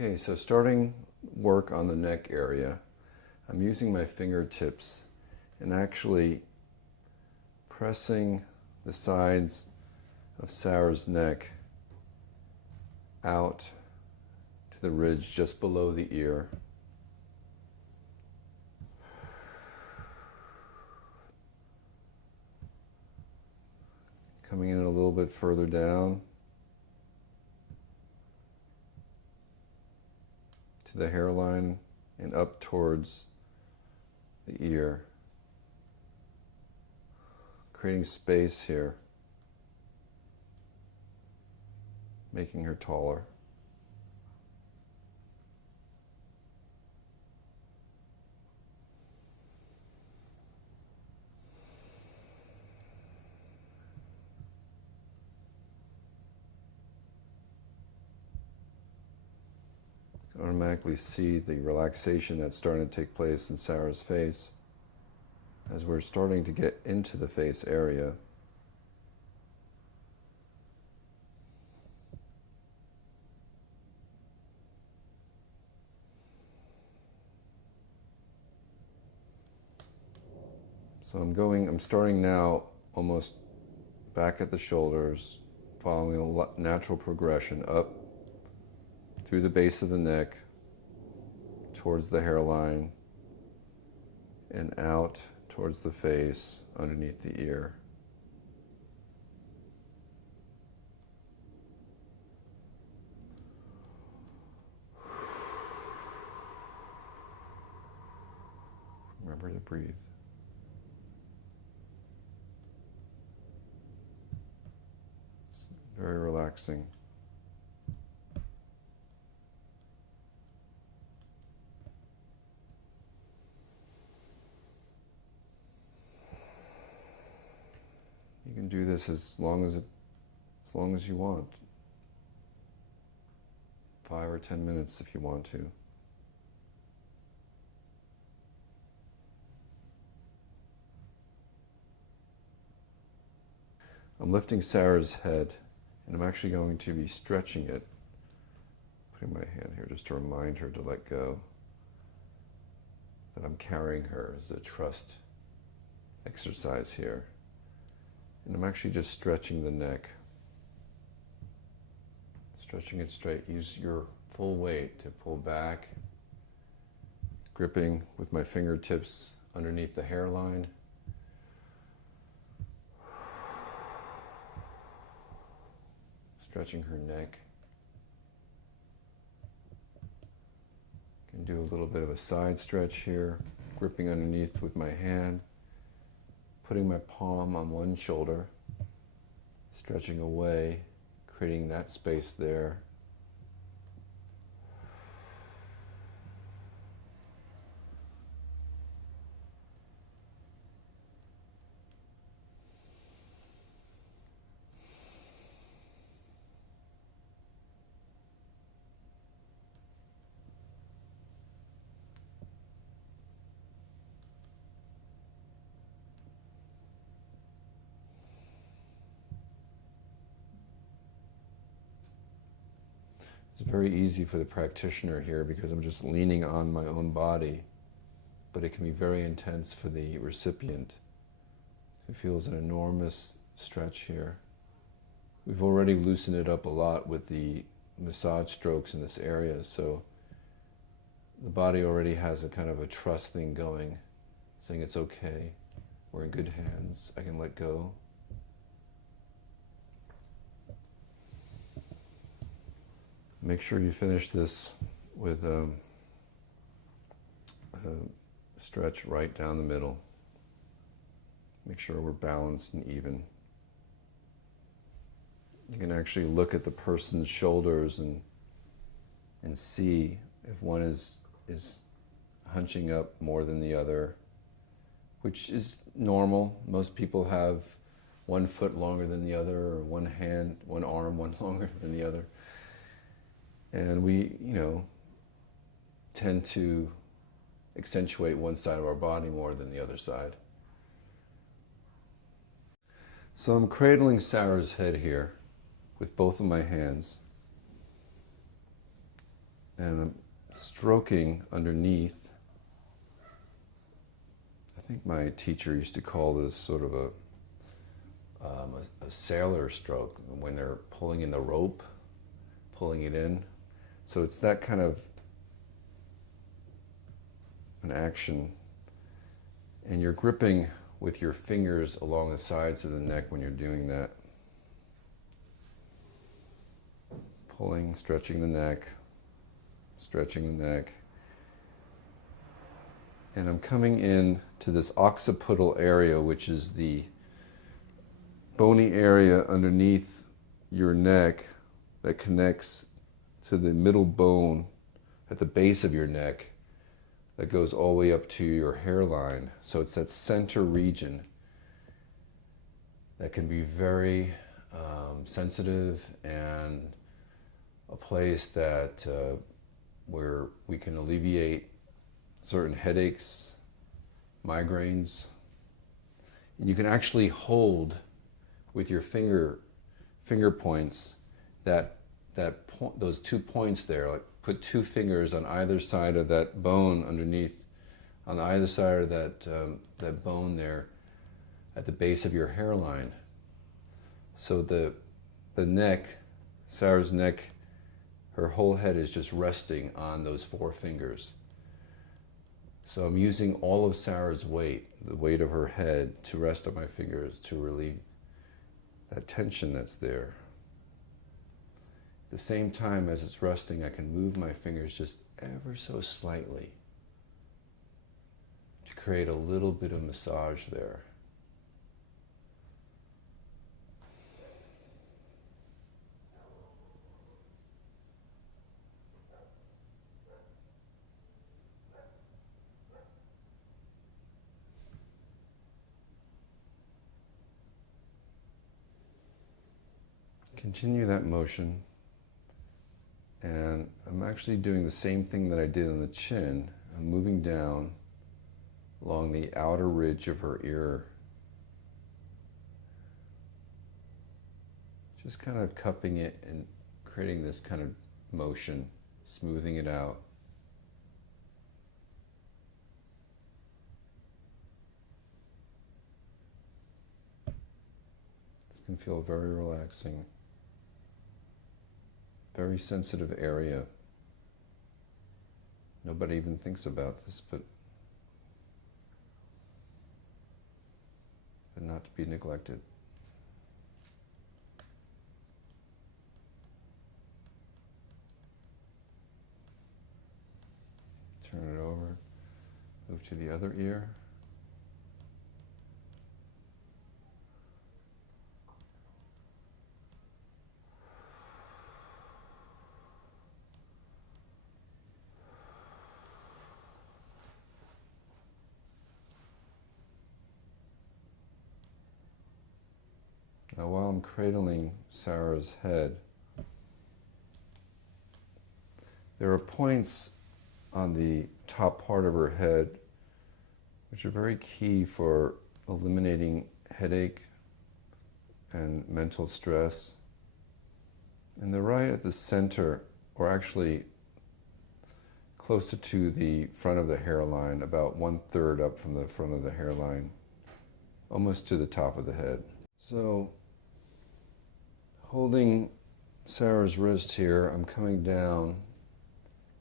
Okay, so starting work on the neck area, I'm using my fingertips and actually pressing the sides of Sarah's neck out to the ridge just below the ear. Coming in a little bit further down to the hairline and up towards the ear. Creating space here, making her taller. You can automatically see the relaxation that's starting to take place in Sarah's face as we're starting to get into the face area. So I'm starting now almost back at the shoulders, following a natural progression up through the base of the neck, towards the hairline, and out towards the face, underneath the ear. Remember to breathe. It's very relaxing. You can do this as long as you want. 5 or 10 minutes if you want to. I'm lifting Sarah's head, and I'm actually going to be stretching it. Putting my hand here just to remind her to let go. That I'm carrying her as a trust exercise here. And I'm actually just stretching the neck. Stretching it straight. Use your full weight to pull back. Gripping with my fingertips underneath the hairline. Stretching her neck. Can do a little bit of a side stretch here. Gripping underneath with my hand. Putting my palm on one shoulder, stretching away, creating that space there. It's very easy for the practitioner here because I'm just leaning on my own body, but it can be very intense for the recipient who feels an enormous stretch here. We've already loosened it up a lot with the massage strokes in this area, so the body already has a kind of a trust thing going, saying it's okay, we're in good hands, I can let go. Make sure you finish this with a stretch right down the middle. Make sure we're balanced and even. You can actually look at the person's shoulders and see if one is hunching up more than the other, which is normal. Most people have one foot longer than the other, or one hand, one arm, one longer than the other. And we, tend to accentuate one side of our body more than the other side. So I'm cradling Sarah's head here with both of my hands. And I'm stroking underneath. I think my teacher used to call this sort of a sailor stroke, when they're pulling in the rope, pulling it in. So it's that kind of an action. And you're gripping with your fingers along the sides of the neck when you're doing that. Pulling, stretching the neck, stretching the neck. And I'm coming in to this occipital area, which is the bony area underneath your neck that connects to the middle bone at the base of your neck that goes all the way up to your hairline. So it's that center region that can be very sensitive, and a place that where we can alleviate certain headaches, migraines. And you can actually hold with your finger points those 2 points there. Like put 2 fingers on either side of that bone underneath, on either side of that bone there, at the base of your hairline. So the neck, Sarah's neck, her whole head is just resting on those 4 fingers. So I'm using all of Sarah's weight, the weight of her head, to rest on my fingers to relieve that tension that's there. At the same time as it's resting, I can move my fingers just ever so slightly to create a little bit of massage there. Continue that motion, and I'm actually doing the same thing that I did on the chin. I'm moving down along the outer ridge of her ear, just kind of cupping it and creating this kind of motion, smoothing it out. This can feel very relaxing. Very sensitive area. Nobody even thinks about this, but not to be neglected. Turn it over. Move to the other ear. Now, while I'm cradling Sarah's head, there are points on the top part of her head which are very key for eliminating headache and mental stress. And they're right at the center, or actually closer to the front of the hairline, about 1/3 up from the front of the hairline, almost to the top of the head. So, holding Sarah's wrist here, I'm coming down,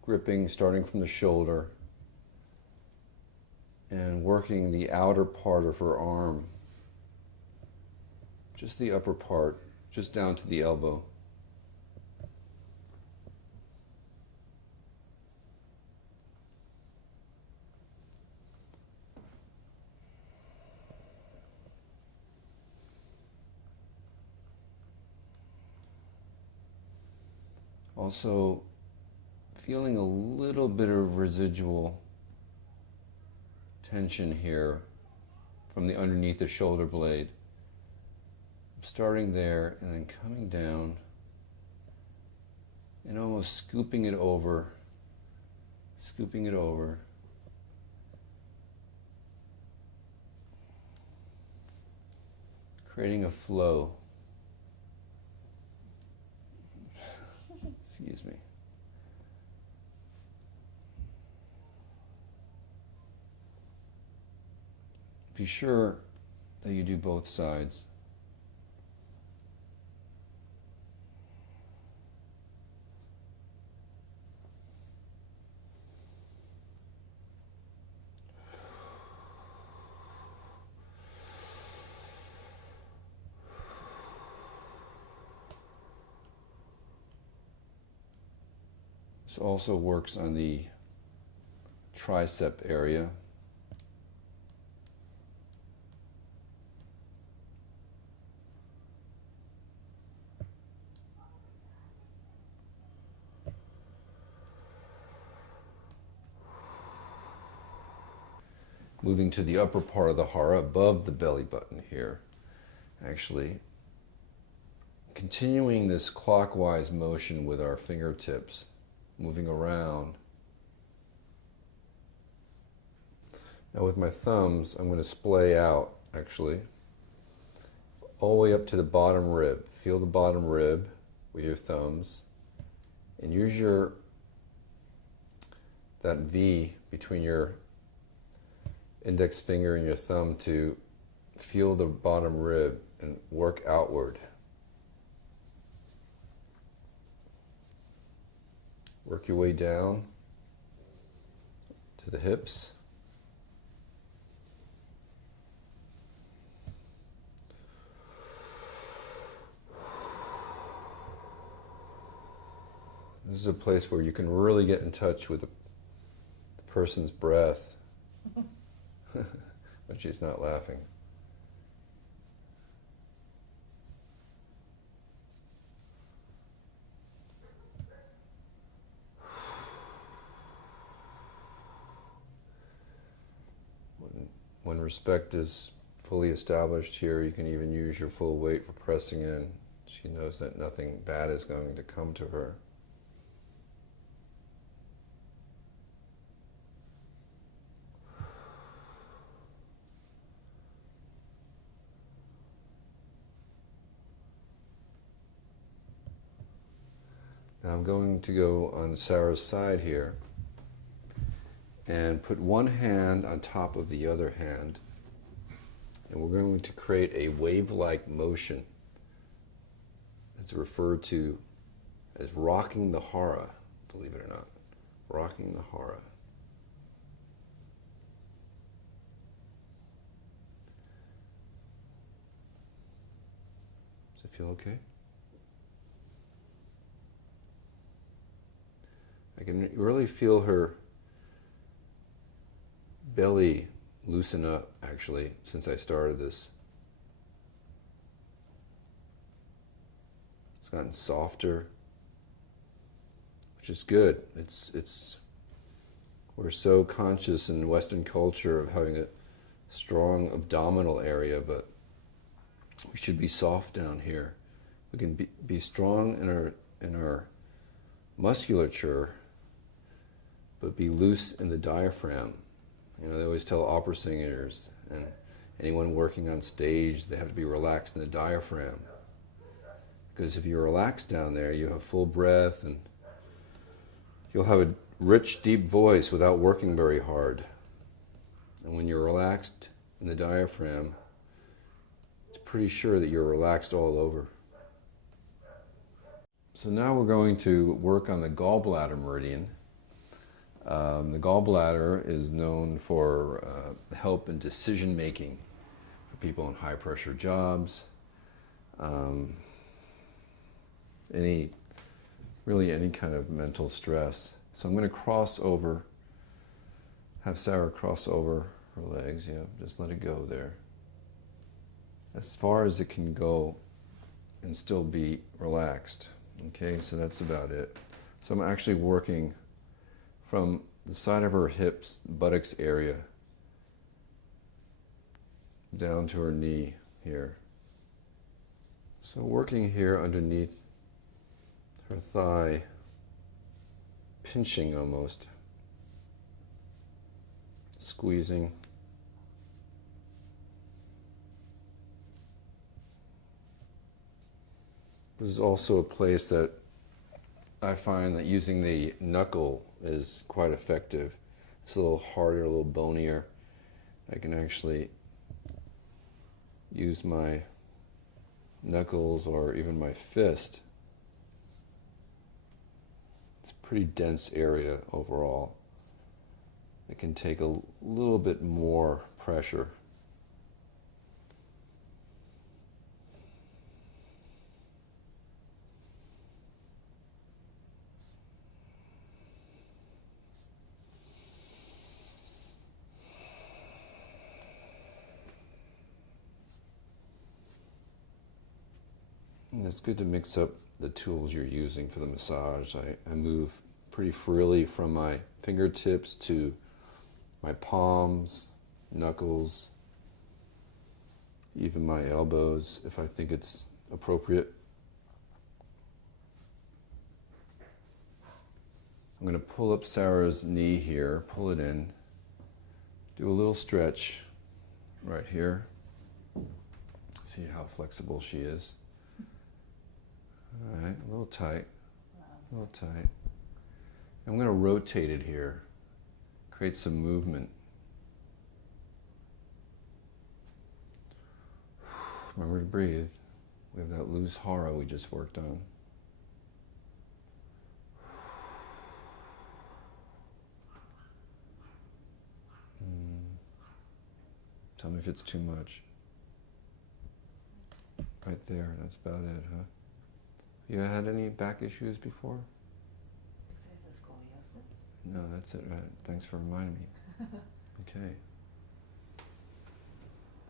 gripping, starting from the shoulder, and working the outer part of her arm, just the upper part, just down to the elbow. Also, feeling a little bit of residual tension here from the underneath the shoulder blade. Starting there and then coming down and almost scooping it over, creating a flow. Excuse me. be sure that you do both sides. This also works on the tricep area. Moving to the upper part of the hara, above the belly button here, actually. Continuing this clockwise motion with our fingertips, moving around. Now with my thumbs, I'm going to splay out, actually, all the way up to the bottom rib. Feel the bottom rib with your thumbs, and use that V between your index finger and your thumb to feel the bottom rib and work outward. Work your way down to the hips. This is a place where you can really get in touch with the person's breath. But she's not laughing. When respect is fully established here, you can even use your full weight for pressing in. She knows that nothing bad is going to come to her. Now I'm going to go on Sarah's side here and put one hand on top of the other hand, and we're going to create a wave-like motion. It's referred to as rocking the hara, believe it or not. Rocking the hara. Does it feel okay? I can really feel her belly loosen up, actually, since I started this. It's gotten softer, which is good. We're so conscious in Western culture of having a strong abdominal area, but we should be soft down here. We can be strong in our musculature, but be loose in the diaphragm. You know, they always tell opera singers and anyone working on stage, they have to be relaxed in the diaphragm. Because if you're relaxed down there, you have full breath and you'll have a rich, deep voice without working very hard. And when you're relaxed in the diaphragm, it's pretty sure that you're relaxed all over. So now we're going to work on the gallbladder meridian. The gallbladder is known for help in decision making for people in high pressure jobs, any kind of mental stress. So I'm going to cross over, have Sarah cross over her legs. Yeah, just let it go there, as far as it can go, and still be relaxed. Okay, so that's about it. So I'm actually working from the side of her hips, buttocks area, down to her knee here. So working here underneath her thigh, pinching almost, squeezing. This is also a place that I find that using the knuckle is quite effective. It's a little harder, a little bonier. I can actually use my knuckles or even my fist. It's a pretty dense area overall. It can take a little bit more pressure. And it's good to mix up the tools you're using for the massage. I move pretty freely from my fingertips to my palms, knuckles, even my elbows if I think it's appropriate. I'm going to pull up Sarah's knee here, pull it in, do a little stretch right here. See how flexible she is. All right, a little tight, a little tight. I'm going to rotate it here, create some movement. Remember to breathe. We have that loose hara we just worked on. Tell me if it's too much. Right there, that's about it, huh? You had any back issues before? No, that's it, right. Thanks for reminding me. Okay.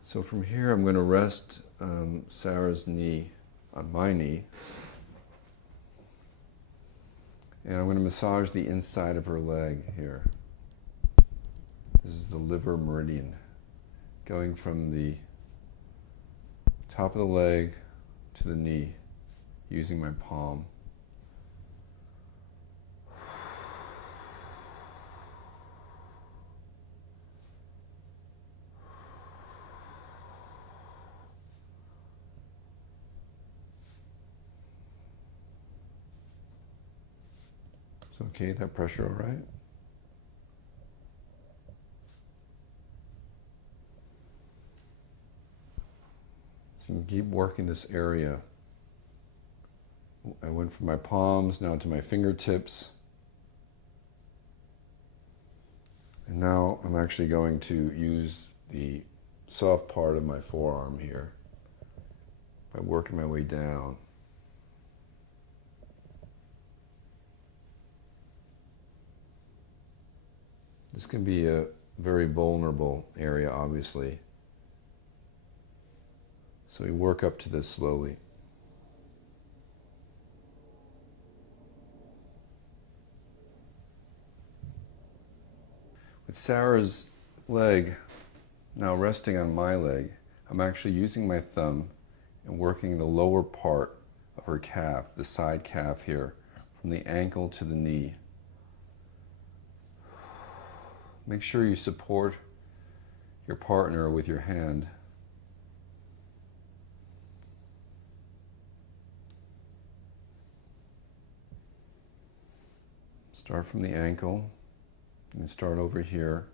So from here, I'm going to rest Sarah's knee on my knee. And I'm going to massage the inside of her leg here. This is the liver meridian, going from the top of the leg to the knee, using my palm. It's okay, that pressure all right? So you can keep working this area. I went from my palms now to my fingertips. And now I'm actually going to use the soft part of my forearm here by working my way down. This can be a very vulnerable area, obviously. So we work up to this slowly. With Sarah's leg now resting on my leg, I'm actually using my thumb and working the lower part of her calf, the side calf here, from the ankle to the knee. Make sure you support your partner with your hand. Start from the ankle. You can start over here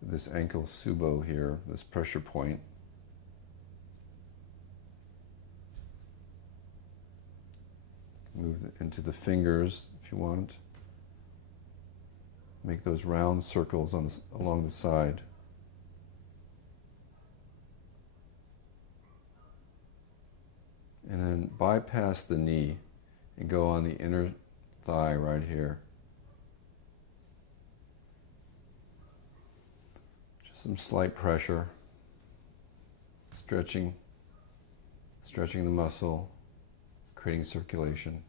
with this ankle subo here, this pressure point. Move into the fingers if you want. Make those round circles along the side. And then bypass the knee and go on the inner thigh right here. Just some slight pressure, stretching the muscle, creating circulation.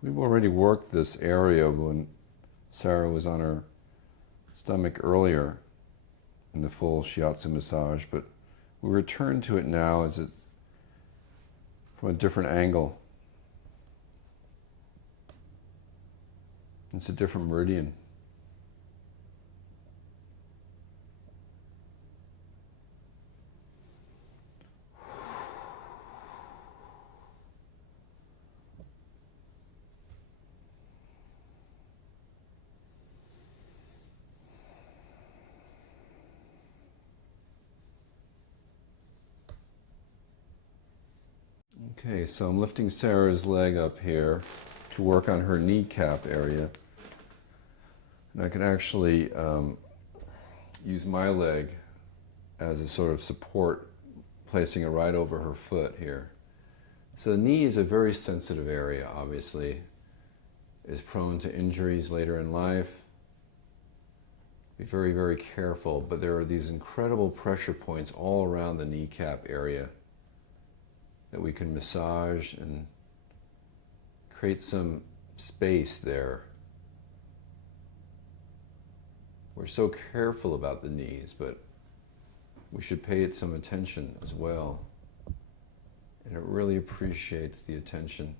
We've already worked this area when Sarah was on her stomach earlier in the full Shiatsu massage, but we return to it now as it's from a different angle. It's a different meridian. Okay, so I'm lifting Sarah's leg up here to work on her kneecap area. And I can actually use my leg as a sort of support, placing it right over her foot here. So the knee is a very sensitive area, obviously. Is prone to injuries later in life. Be very, very careful, but there are these incredible pressure points all around the kneecap area that we can massage and create some space there. We're so careful about the knees, but we should pay it some attention as well. And it really appreciates the attention.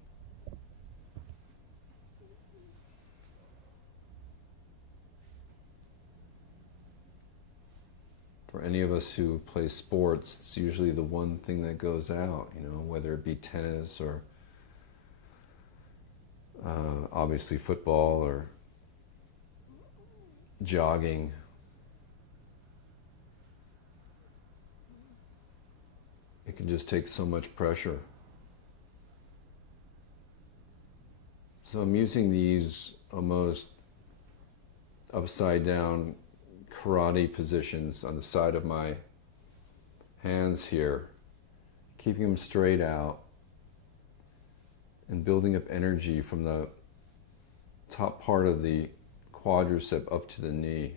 For any of us who play sports, it's usually the one thing that goes out, whether it be tennis or obviously football or jogging. It can just take so much pressure. So I'm using these almost upside down karate positions on the side of my hands here, keeping them straight out and building up energy from the top part of the quadricep up to the knee.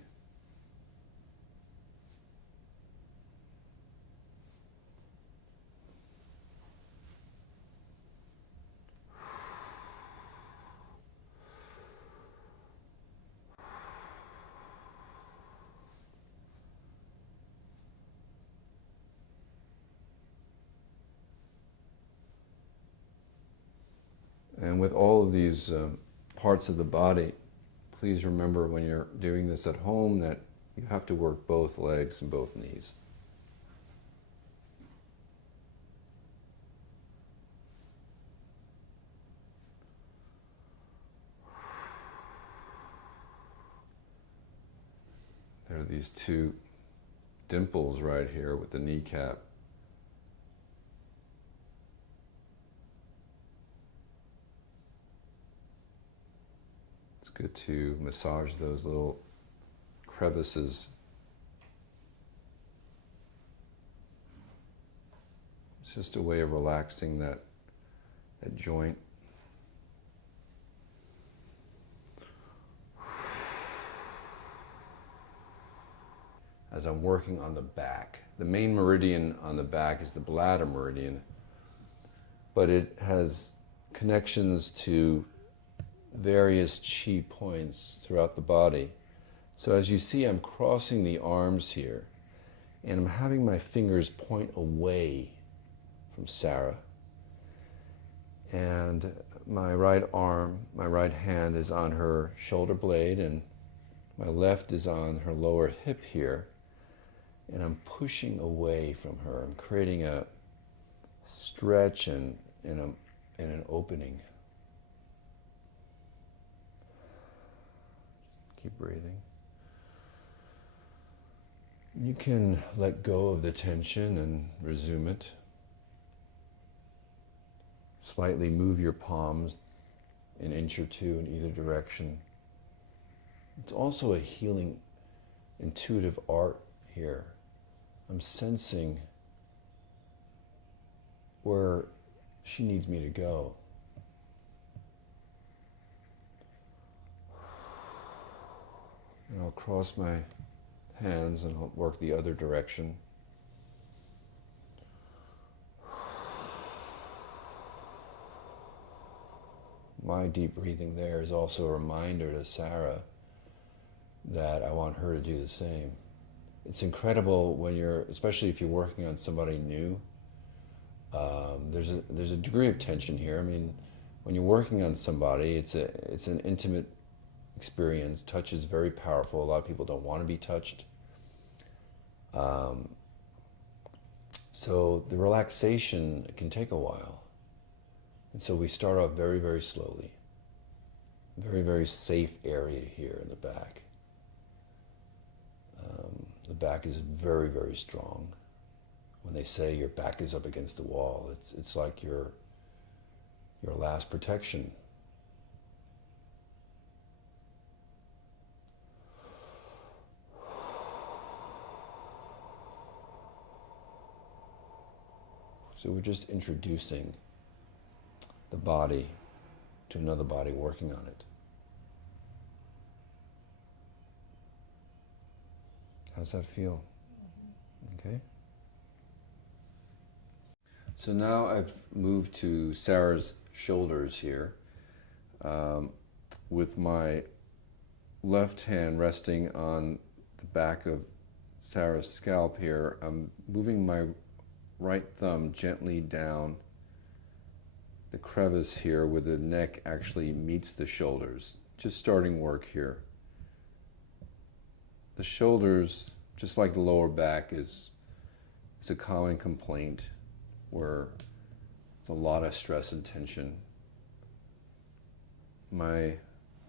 And with all of these parts of the body, please remember when you're doing this at home that you have to work both legs and both knees. There are these two dimples right here with the kneecap. Good to massage those little crevices. It's just a way of relaxing that joint. As I'm working on the back. The main meridian on the back is the bladder meridian, but it has connections to various chi points throughout the body. So as you see, I'm crossing the arms here, and I'm having my fingers point away from Sarah. And my right arm, my right hand is on her shoulder blade, and my left is on her lower hip here. And I'm pushing away from her. I'm creating a stretch and an opening. Keep breathing. You can let go of the tension and resume it. Slightly move your palms an inch or two in either direction. It's also a healing, intuitive art here. I'm sensing where she needs me to go. And I'll cross my hands and I'll work the other direction. My deep breathing there is also a reminder to Sarah that I want her to do the same. It's incredible when especially if you're working on somebody new, there's a degree of tension here. I mean, when you're working on somebody, it's an intimate experience. Touch is very powerful. A lot of people don't want to be touched. So the relaxation can take a while. And so we start off very, very slowly. Very, very safe area here in the back. The back is very, very strong. When they say your back is up against the wall, it's like you're your last protection. So we're just introducing the body to another body working on it. How's that feel? Okay. So now I've moved to Sarah's shoulders here, with my left hand resting on the back of Sarah's scalp here. I'm moving my right thumb gently down the crevice here where the neck actually meets the shoulders. Just starting work here. The shoulders, just like the lower back, is a common complaint where it's a lot of stress and tension. My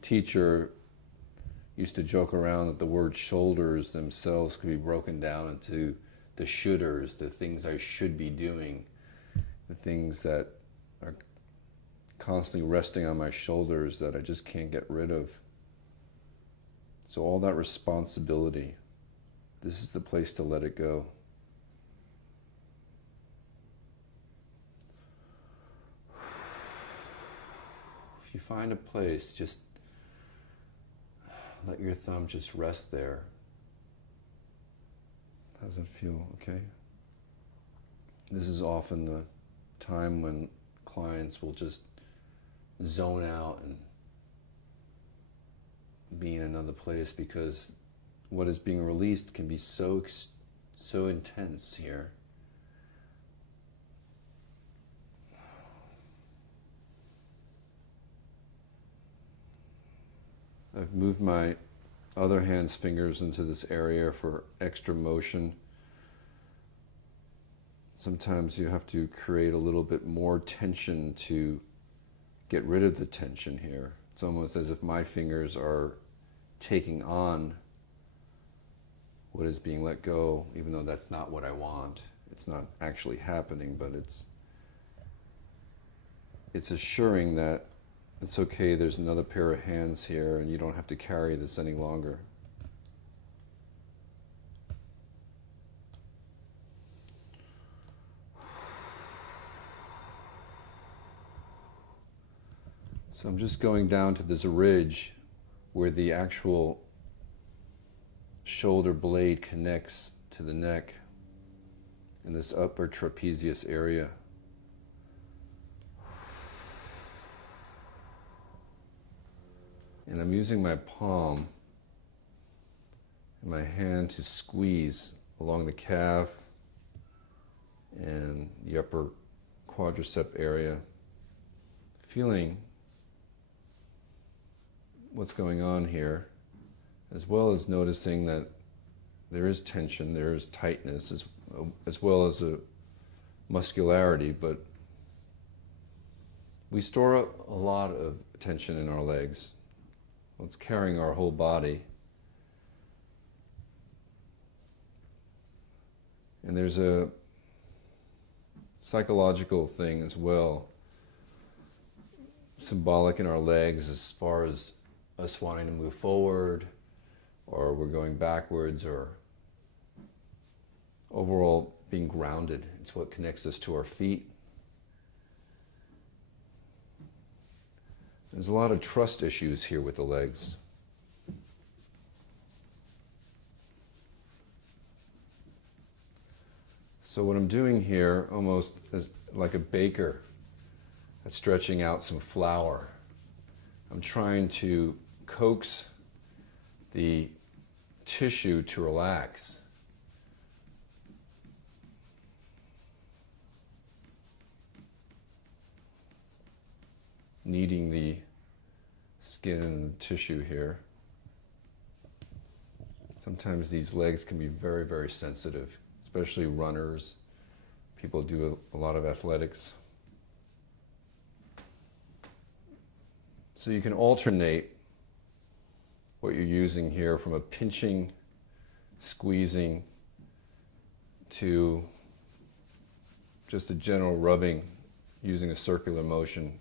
teacher used to joke around that the word shoulders themselves could be broken down into the shoulders, the things I should be doing, the things that are constantly resting on my shoulders that I just can't get rid of. So all that responsibility, this is the place to let it go. If you find a place, just let your thumb just rest there. How does it feel? Okay. This is often the time when clients will just zone out and be in another place because what is being released can be so intense here. I've moved my other hand's fingers into this area for extra motion. Sometimes you have to create a little bit more tension to get rid of the tension here. It's almost as if my fingers are taking on what is being let go, even though that's not what I want. It's not actually happening, but it's assuring that it's okay, there's another pair of hands here and you don't have to carry this any longer. So I'm just going down to this ridge where the actual shoulder blade connects to the neck in this upper trapezius area. And I'm using my palm and my hand to squeeze along the calf and the upper quadricep area, feeling what's going on here, as well as noticing that there is tension, there is tightness, as well as a muscularity, but we store a lot of tension in our legs. It's carrying our whole body. And there's a psychological thing as well, symbolic in our legs as far as us wanting to move forward, or we're going backwards, or overall being grounded. It's what connects us to our feet. There's a lot of trust issues here with the legs. So what I'm doing here, almost as like a baker that's stretching out some flour, I'm trying to coax the tissue to relax. Kneading the skin and tissue here. Sometimes these legs can be very, very sensitive, especially runners. People do a lot of athletics. So you can alternate what you're using here from a pinching, squeezing, to just a general rubbing using a circular motion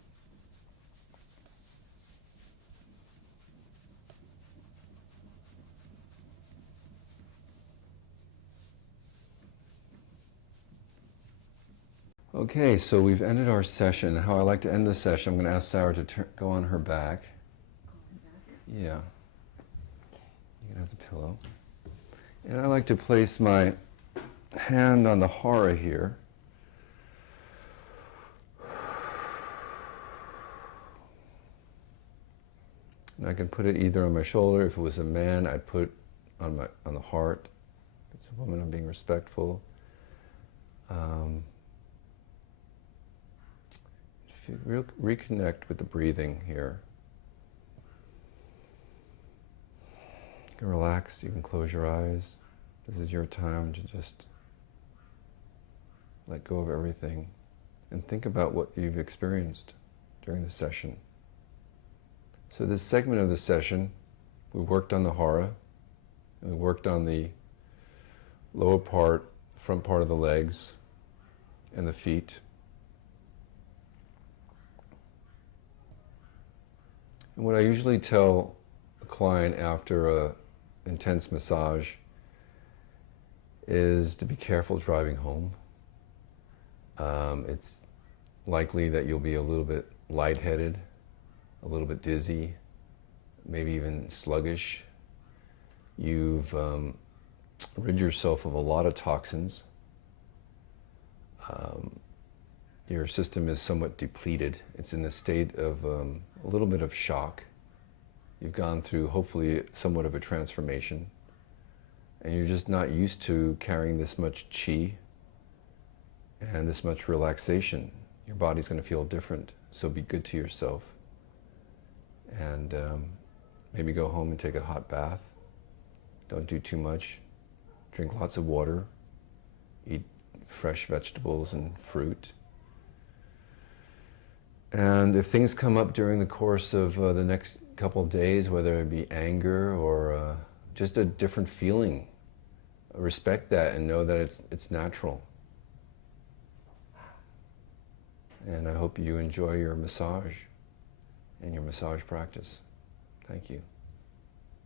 Okay, so we've ended our session. How I like to end the session, I'm going to ask Sarah to go on her back. Yeah. You can have the pillow. And I like to place my hand on the hara here. And I can put it either on my shoulder. If it was a man, I'd put on the heart. If it's a woman, I'm being respectful. Reconnect with the breathing here. You can relax, you can close your eyes. This is your time to just let go of everything and think about what you've experienced during the session. So this segment of the session, we worked on the hara, and we worked on the lower part, front part of the legs, and the feet. And what I usually tell a client after an intense massage is to be careful driving home. It's likely that you'll be a little bit lightheaded, a little bit dizzy, maybe even sluggish. You've rid yourself of a lot of toxins. Your system is somewhat depleted. It's in a state of a little bit of shock. You've gone through, hopefully, somewhat of a transformation. And you're just not used to carrying this much chi and this much relaxation. Your body's going to feel different, so be good to yourself. And maybe go home and take a hot bath. Don't do too much. Drink lots of water. Eat fresh vegetables and fruit. And if things come up during the course of the next couple of days, whether it be anger or just a different feeling, respect that and know that it's natural. And I hope you enjoy your massage and your massage practice. Thank you.